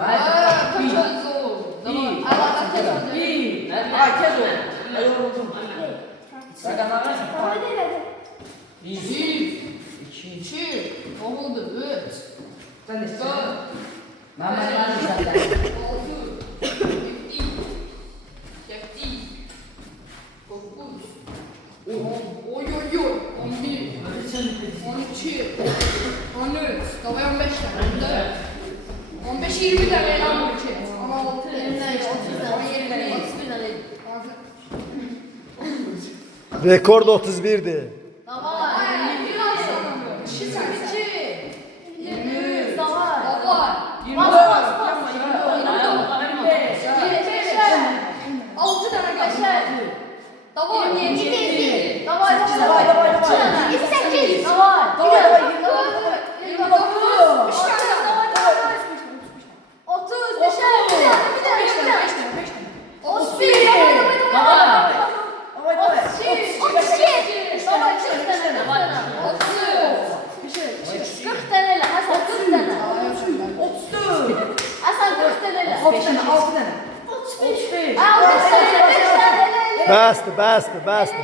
Kaç oldu? Tamam. Allah tez oldu. Ay tez ol. Yoruldum. Tamam dedi. Bir, iki, oldu, üç, Sen de dört, Mama beş, sen de. altı, yedi, sekiz, dokuz, on, oy oy oy, 11, 12, 13, daha 15 tane. 15-20 tane lan bu için. 16, 17, 18, Rekord 31'di. Tamam. biraz sonra. İki, 20. Tamam. baba, Bas bas bas. 6 tane kaldı. Beşer. Tamam. 27. Tamam. Davay, davay, davay. 28. Tamam. Davay, davay, 29. 3 tane. 30. Beşer. Bir daha. 31. Davay, davay. 32. Tamam. 40 tane. 40 tane. Hasan 40 tane. 34. Hasan 40 tane. 6 tane, 6 tane. 35. 35. Aa, 35 tane. Bastı, bastı, bastı.